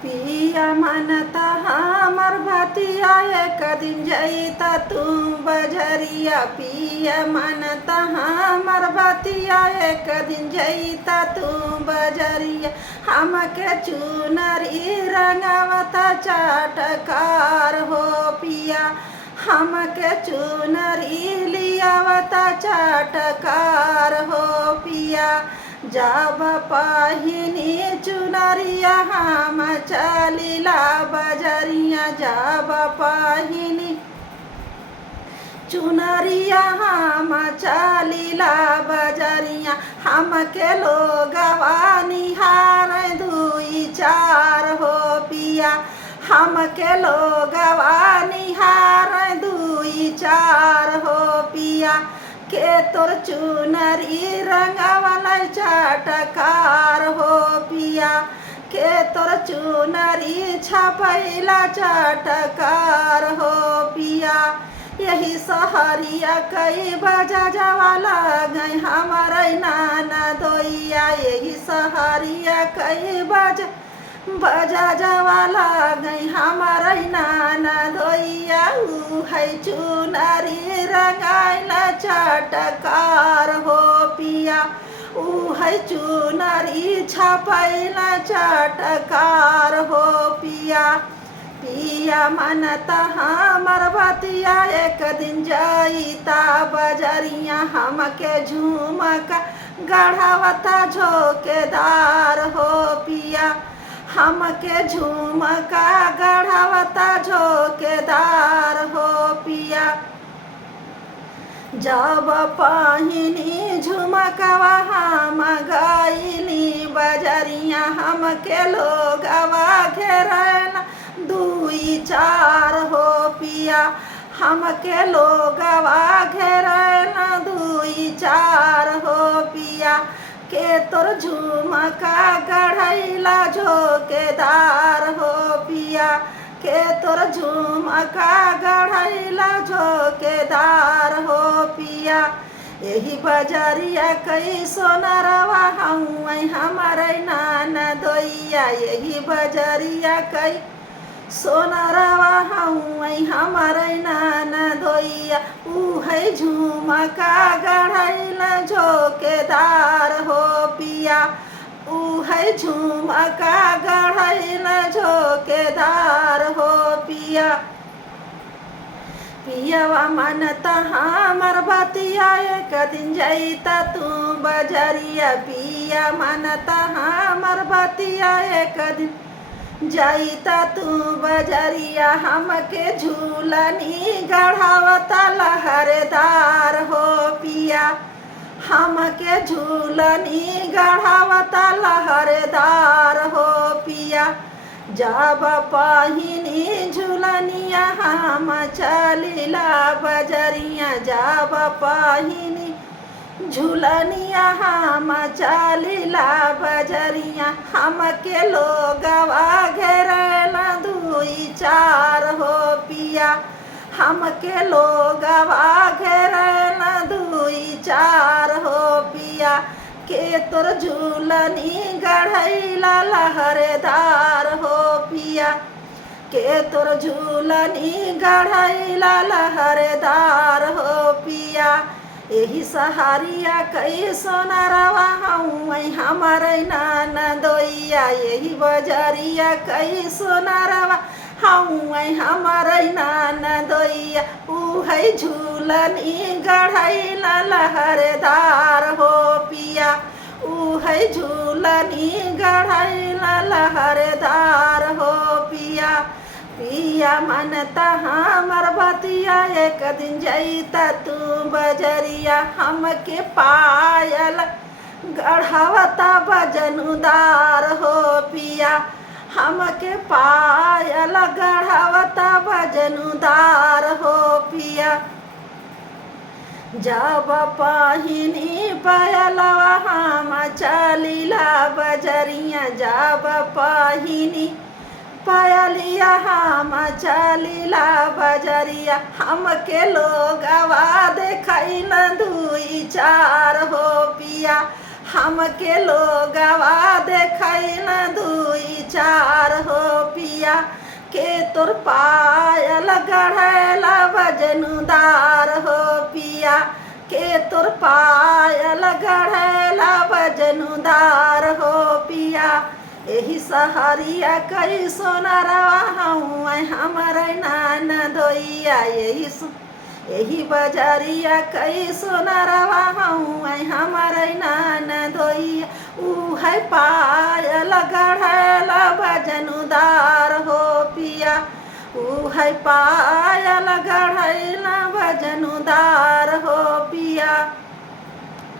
पिया मनता हमर भतिया एक दिन जईता तू बजरिया। पिया मनता हमर भतिया एक दिन जईता तू बजरिया। हमके चुनरी रंगवता चटकार हो पिया। हमके चुनरी लियावता चटकार हो पिया। जब पहिनी चुनरिया हम चलिला बजरिया। जब पहिनी चुनरिया हम चलिला बजरिया। हमके लोगवा निहार दुई चार हो पिया। हमके लोगवा निहार दुई चार हो पिया। के तोर चुनरी रंगवला चटकार हो पिया। के तोर चुनरी छपैला चटकार हो पिया। यही सहरिया कई बजा जवाला गई हमारे नाना दोइया। यही सहरिया कई बजा जवाला गई हमारे नाना दोइया। ऊ है चुनरी रंगाइला चटकार हो पिया। ऊ है चुनरी छपैला चटकार हो पिया। पिया मनता हमर भतिया एक दिन जईता बजरिया। हमके झुमका गढ़ावता झोकेदार हो पिया। हमके झुमका गढ़ावता झोकेदार हो पिया। जब पहिनी झुमकवा हम गईली बजरिया। हमके लोगवा घेरना दुई चार हो पिया। हमके लोगवा घेरना दुई चार हो पिया। के तोर झुमका गढ़ैला झोकेदार हो पिया। के तोर झुमका गढ़ैला झोकेदार हो पिया। यही बजरिया कई सोनरवा हउँ हमारे नाना दोइया। यही बजरिया कई सोनरवा हउँ हमारे नाना दोइया। ऊ है झुमका गढ़ैला झोकेदार हो पिया। ऊ है झुमका गढ़ैला झोकेदार हो पिया। पियावा मनता हमर भतिया एक दिन जईता तू बजरिया। पिया मनता हमर भतिया एक दिन जईता तू बजरिया। हमके झूलनी गढ़ावता लहरेदार हो पिया। हमके झूलनी गढ़ावता लहरेदार हो पिया। जब पहिनी झूलनिया हम चलिला बजरिया। जब पहिनी झूलनिया हम चलिला बजरिया। हमके लोगवा घेरला दुई चार हो पिया। हमके लोगवा घेरला दुई चार हो पिया। के तोर झूलनी गढ़ैला लहरेदार हो पिया। के तोर झूलनी गढ़ैला लहरेदार हो पिया। यही सहारिया कई सोनरवा हउँ हमारे नाना दोइया। यही बजरिया कई सोनरवा हउँ हमारे नाना दोइया। ऊ है झूलनी गढ़ैला लहरेदार हो पिया। ऊ है झूलनी गढ़ैला लहरेदार हो पिया। पिया मनता हमर भतिया एक दिन जईता तू बजरिया। हमके पायल गढ़ावता बजनुदार हो पिया। हमके पायल गढ़ावता बजनुदार हो पिया। जब पहिनी पायलवा हम चलिला बजरिया। जब पहिनी पायलिया हम चलिला बजरिया। हमके लोगवा देखैल दुई चार हो पिया। हमके लोगवा देखैल दुई चार हो पिया के तोर पायल गढ़ैला वजनुदार हो पिया के तोर पायल गढ़ैला वजनुदार हो पिया एही सहरिया कई सोनरवा हूँ हमर नान दोइया एही बजरिया कई सोनरवा हूँ हमर नान दोइया ऊ है पायल गढ़ैला वजनुदार हो पिया ऊ है पायल गढ़ैला वजनुदार हो पिया।